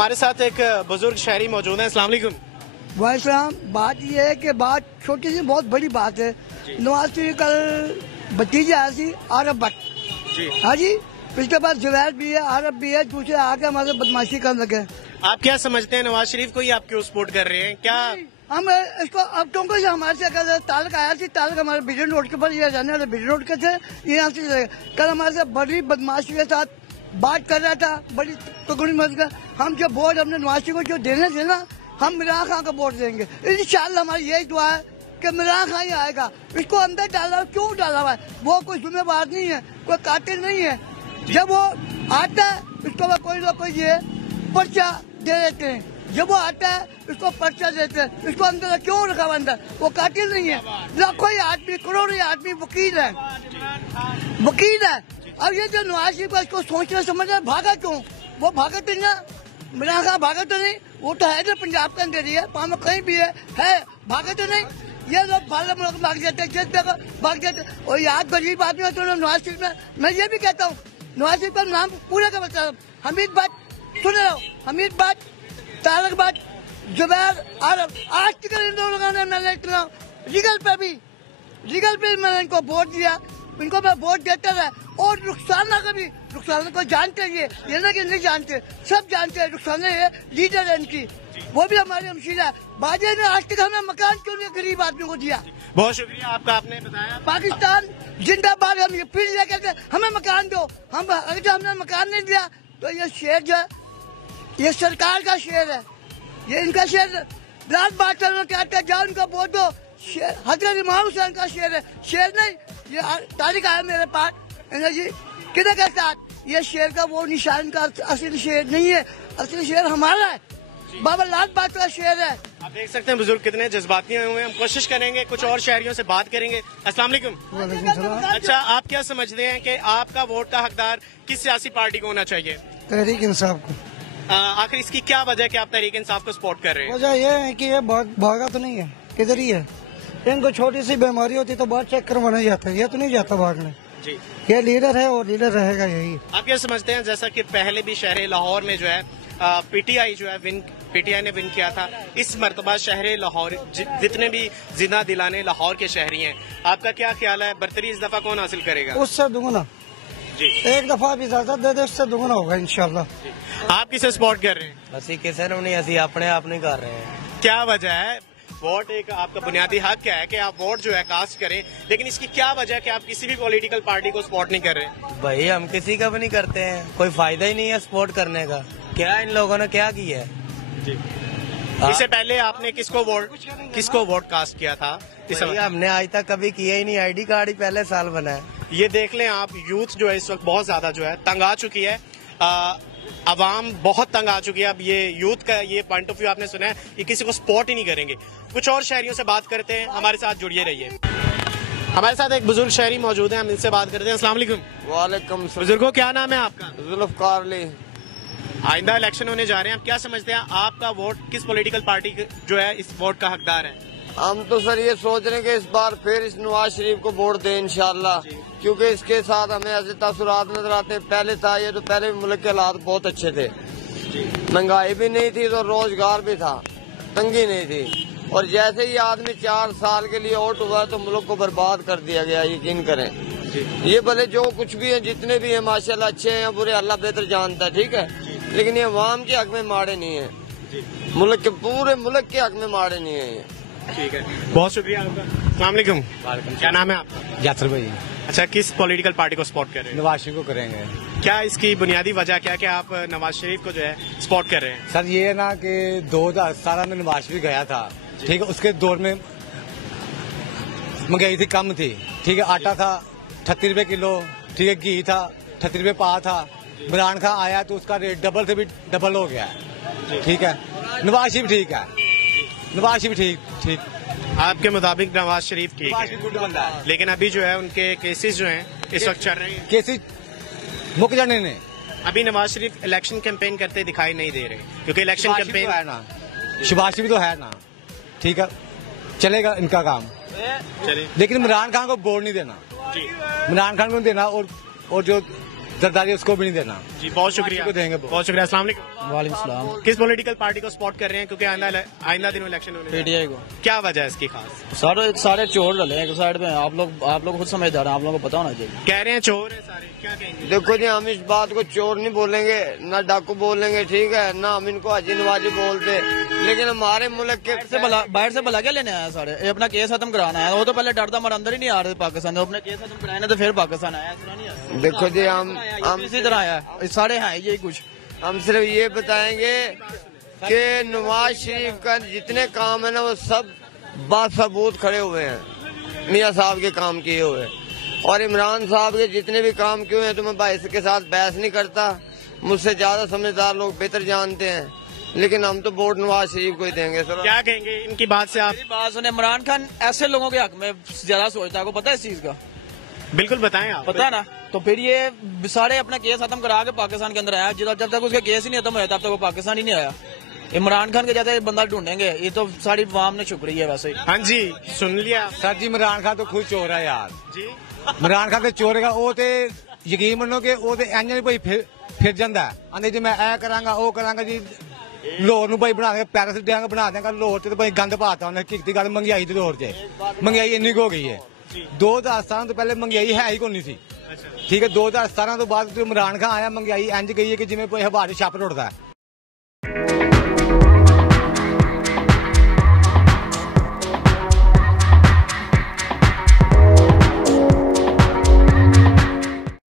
हमारे साथ एक बुजुर्ग शहरी मौजूद है। अस्सलाम वालेकुम। वालेकुम। बात यह है कि बात छोटी सी बहुत बड़ी बात है। नवाज शरीफ कल भतीजे आया थी आरब भट्ट। हाँ जी, इसके बाद जुवैर भी है, आरब भी है, दूसरे आके हमारे बदमाशी करने लगे। आप क्या समझते हैं नवाज शरीफ को ही आप क्यों सपोर्ट कर रहे हैं? क्या हम इसको अब क्योंकि हमारे से कल तालक आया थी, तालक हमारे बिजन रोड के ऊपर, ये रहने वाले बिजन रोड के थे, ये यहाँ से कल हमारे से बड़ी बदमाशी के साथ बात कर रहा था, बड़ी तगड़ी मत। हम जो वोट हमने नवाज शरीफ को जो देने थे ना, हम इमरान खान को वोट देंगे इंशाअल्लाह। हमारी यही दुआ है कि इमरान खान ही आएगा। इसको अंदर डाला क्यों डाला हुआ है? वो कोई जिम्मेवार नहीं है, कोई कातिल नहीं है। जब वो आता है इसको कोई ना कोई ये पर्चा दे देते हैं, जब वो आता है इसको पर्चा देते हैं। इसको अंदर क्यों रखा हुआ? अंदर वो कातिल नहीं है। लाखों आदमी, करोड़ों आदमी वकील है, वकील है। अब ये जो नवाज शरीफ का इसको सोचना समझना भागा क्यों? वो भागा तो ना, इमरान खान भागा तो नहीं, वो तो है जो पंजाब के अंदर ही है, पाम कहीं भी है भागा तो नहीं। ये लोग बाहर मुल्क भाग जाते हैं, जिस जगह भाग जाते। और याद गरीब आदमी है तो नवाज शरीफ में मैं ये भी कहता हूँ, नवाज शरीफ का नाम पूरा का बता रहा हूँ। हमीद भट्ट सुन रहा हूँ, हमीद भट्ट, तारक भट्ट, जुबैर, आरब, आज तक इन दोनों ने मैंने इतना लीगल पे मैंने इनको वोट दिया, इनको मैं वोट देता रहा। और रुखसाना को जानते हैं, ये ना कि नहीं जानते, सब जानते हैं। रुखसाना ये लीडर है इनकी, वो भी हमारे हमशीरा है। बाजे ने आज तक हमें मकान क्यों नहीं गरीब आदमी को दिया? बहुत शुक्रिया आपका, आपने बताया। पाकिस्तान जिंदाबाद। हम ये फिर ये कहते हमें मकान दो, हम अगर हमने मकान नहीं दिया तो ये शेर जो है ये सरकार का शेर है, ये इनका शेर। रात बात कहते हैं जाओ इनको वोट दो, हजरत इमाम हुसैन का शेर है, शेर नहीं। ये तारीख आया मेरे पास जी किधर के साथ, ये शेर का वो निशान का असली शेर नहीं है, असली शेर हमारा है, बाबा लाल बात का शेर है। आप देख सकते हैं बुजुर्ग कितने जज्बाती हुए हैं। हम कोशिश करेंगे कुछ और शहरियों से बात करेंगे। अस्सलाम वालेकुम। अच्छा, आप क्या समझते हैं कि आपका वोट का हकदार किस सियासी पार्टी को होना चाहिए? तहरीक इंसाफ को। आखिर इसकी क्या वजह है कि आप तहरीक इंसाफ को सपोर्ट कर रहे हैं? वजह यह है कि ये भागा तो नहीं है, किधर ही है। इनको छोटी सी बीमारी होती तो बहुत चेक करवाना जाता है, ये तो नहीं जाता भागने जी। ये लीडर है और लीडर रहेगा यही। आप क्या समझते हैं, जैसा कि पहले भी शहर लाहौर में जो है पीटीआई जो है पीटीआई ने विन किया था, इस मर्तबा शहर लाहौर जितने भी जिंदा दिलाने लाहौर के शहरी हैं, आपका क्या ख्याल है बरतरी इस दफा कौन हासिल करेगा? उससे दुगना जी, एक दफा भी इजाजत दे दे, उससे दुगना होगा इंशाल्लाह। आप किसे सपोर्ट कर रहे हैं? ਅਸੀਂ ਕਿਸੇ ਨੂੰ नहीं, ਅਸੀਂ अपने आप नहीं कर रहे हैं। क्या वजह है? वोट एक आपका बुनियादी हक क्या है कि आप वोट जो है कास्ट करें, लेकिन इसकी क्या वजह है कि आप किसी भी पॉलिटिकल पार्टी को सपोर्ट नहीं कर रहे? भाई हम किसी का भी नहीं करते हैं, कोई फायदा ही नहीं है सपोर्ट करने का। क्या इन लोगों ने क्या किया है? जी। इससे पहले आपने किसको वोट कास्ट किया था? हमने आज तक कभी किया ही नहीं, आईडी कार्ड ही पहले साल बना है। ये देख लें आप, यूथ जो है इस वक्त बहुत ज्यादा जो है तंग आ चुकी है, अवाम बहुत तंग आ चुकी है। अब ये यूथ का ये पॉइंट ऑफ व्यू आपने सुना है, ये किसी को सपोर्ट ही नहीं करेंगे। कुछ और शहरियों से बात करते हैं, हमारे साथ जुड़िए रहिए। हमारे साथ एक बुजुर्ग शहरी मौजूद हैं, हम इनसे बात करते हैं। अस्सलाम वालेकुम। वालेकुम। बुजुर्गो, क्या नाम है आपका? जुल्फकार अली। आइंदा इलेक्शन होने जा रहे हैं, आप क्या समझते हैं आपका वोट किस पॉलिटिकल पार्टी जो है इस वोट का हकदार है? हम तो सर ये सोच रहे हैं कि इस बार फिर इस नवाज शरीफ को वोट दें इंशाल्लाह, क्योंकि इसके साथ हमें ऐसे तासुरात नजर आते हैं। पहले था ये तो पहले मुल्क के हालात बहुत अच्छे थे, महंगाई भी नहीं थी तो रोजगार भी था, तंगी नहीं थी। और जैसे ही आदमी 4 साल के लिए वोट हुआ तो मुल्क को बर्बाद कर दिया गया, यकीन करें। ये भले जो कुछ भी है, जितने भी है माशाल्लाह अच्छे हैं, बुरे अल्लाह बेहतर जानता है, ठीक है, लेकिन ये अवाम के हक में माड़े नहीं है, मुल्क के पूरे मुल्क के हक में माड़े नहीं है ये। ठीक है, बहुत शुक्रिया आपका। अस्सलाम वालेकुम। क्या नाम है आपका? यासर भाई। अच्छा, किस पॉलिटिकल पार्टी को सपोर्ट कर रहे हैं? नवाज शरीफ को करेंगे। क्या इसकी बुनियादी वजह क्या कि आप नवाज शरीफ को जो है सपोर्ट कर रहे हैं? सर ये है ना कि 2017 में नवाज शरीफ गया था, ठीक है, उसके दौर में महंगाई थी, कम थी, ठीक है, आटा था 38 रुपए किलो, ठीक है, घी था 38 रुपए पा था। इमरान खान आया तो उसका रेट डबल से भी डबल हो गया है, ठीक है। नवाज शरीफ ठीक है, नवाज शरीफ ठीक। आपके मुताबिक नवाज शरीफ ठीक है, गुड बंदा है, लेकिन अभी जो है उनके केसेस जो हैं इस वक्त चल रहे हैं, केसेस मुक जाने ने। अभी नवाज शरीफ इलेक्शन कैंपेन करते दिखाई नहीं दे रहे, क्योंकि इलेक्शन कैंपेन है ना, शहबाज शरीफ तो है ना, ठीक है, चलेगा इनका काम, चलिए। लेकिन इमरान खान को वोट नहीं देना जी, इमरान खान को नहीं देना। और जो जरदारी उसको भी नहीं देना। जी बहुत शुक्रिया, को देंगे बहुत शुक्रिया। अस्सलाम वालेकुम। वालेकुम सलाम। किस पॉलिटिकल पार्टी को सपोर्ट कर रहे हैं, क्योंकि आइंदा दिनों इलेक्शन होने जा रहे हैं? पीटीआई को। क्या वजह है इसकी खास? सारे चोर डले हैं एक साइड पे। आप लोग खुद समझदार हैं, आप लोगों को पता होना चाहिए। कह रहे हैं चोर है सारे, क्या कहेंगे? देखो जी, हम इस बात को चोर नहीं बोलेंगे, ना डाकू बोलेंगे, ठीक है, ना हम इनको हाजी नवाजी बोलते, लेकिन हमारे मुल्क के बाहर से भला क्या लेने आया सारे? ये अपना केस खत्म कराना है। वो तो पहले डरता मर अंदर ही नहीं आ रहे पाकिस्तान। अपने केस खत्म कराए ना तो फिर पाकिस्तान आया, ऐसा नहीं आया। देखो जी, हम इसी तरह आया है, सारे हैं यही कुछ। हम सिर्फ ये बताएंगे कि नवाज शरीफ का जितने काम है ना वो सब बासबूत खड़े हुए हैं, मियाँ साहब के काम किए हुए, और इमरान साहब के जितने भी काम किए हुए हैं तो मैं भाई के साथ बहस नहीं करता, मुझसे ज्यादा समझदार लोग बेहतर जानते हैं, लेकिन हम तो वोट नवाज शरीफ को ही देंगे सर। क्या कहेंगे इनकी बात से आप? मेरी बात सुने, इमरान खान ऐसे लोगों के हक में ज्यादा सोचता है, आपको पता है इस चीज का? बिल्कुल बताएं आप। पता है ना? तो फिर ये सारे अपना केस खत्म करा के पाकिस्तान के अंदर आया। जब तक उसके केस ही नहीं खत्म हुआ तब तक वो पाकिस्तान ही नहीं आया। इमरान खान के जैसे बंदा ढूंढेंगे, ये तो सारी अवाम ने छुप रही है वैसे ही। हाँ जी, सुन लिया सर जी, इमरान खान तो खुद चोर है यार जी। इमरान खान तो चोर है, वो तो यकीन मनो कि वो तो इंज नहीं भाई फिर जाता है, आंदे जी मैं ऐ करांगा वो करांगा जी। लाहौर ਨੂੰ भाई बना के पैरिस देंगे बना देंगे, लाहौर से तो भाई गंद पाता उन्हें। कितनी गल महंगाई थी लाहौर से, महंगाई इन्नी हो गई है। 2017 तो पहले महंगाई है ही कोई नहीं थी, ठीक है। 2017 तो बाद जो इमरान खान आया, महंगाई इंज गई है कि जिम्मे हवा च छप्प उड़ता है।